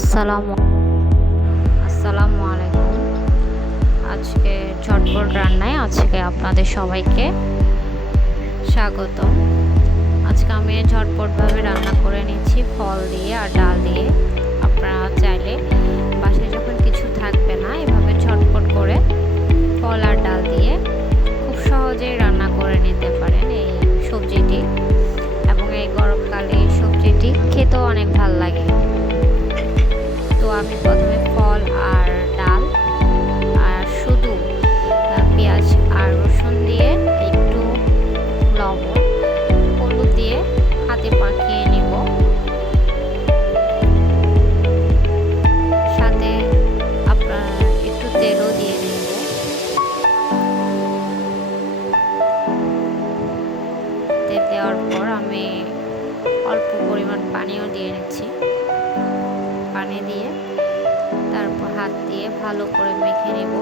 আসসালামু আসসালামু আলাইকুম। আজকে ঝটপট রান্নায় আপনাদের সবাইকে স্বাগতম। আজকে আমি ঝটপটভাবে রান্না করে নিচ্ছি ফল দিয়ে আর ডাল দিয়ে। আপনারা চাইলে বাসায় যখন কিছু থাকবে না, এভাবে ঝটপট করে ফল আর ডাল দিয়ে খুব সহজেই রান্না করে নিতে পারেন এই সবজিটি, এবং এই গরমকালে এই সবজিটি খেতেও অনেক ভালো লাগে। তো আমি প্রথমে ফল আর ডাল আর শুধু পেঁয়াজ আর রসুন দিয়ে একটু লবণ হলুদ দিয়ে হাতে মাখিয়ে নিব। সাথে আপনার একটু তেলও দিয়ে নিব। তেল দেওয়ার পর আমি অল্প পরিমাণ পানিও দিয়ে নিচ্ছি। পানি দিয়ে তারপর হাত দিয়ে ভালো করে মেখে নেব।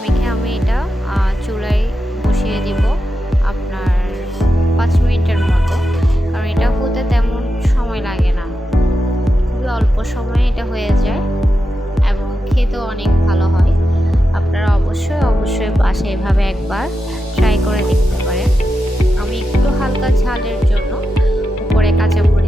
মেখে আমি এটা চুলায় বসিয়ে দিব আপনার 5 মিনিটের মতো, কারণ এটা হতে তেমন সময় লাগে না, খুবই অল্প সময়ে এটা হয়ে যায় এবং খেতেও অনেক ভালো হয়। আপনারা অবশ্যই বাসায় এভাবে একবার ট্রাই করে দেখতে পারেন। আমি একটু হালকা ঝালের জন্য উপরে কাঁচামরিচ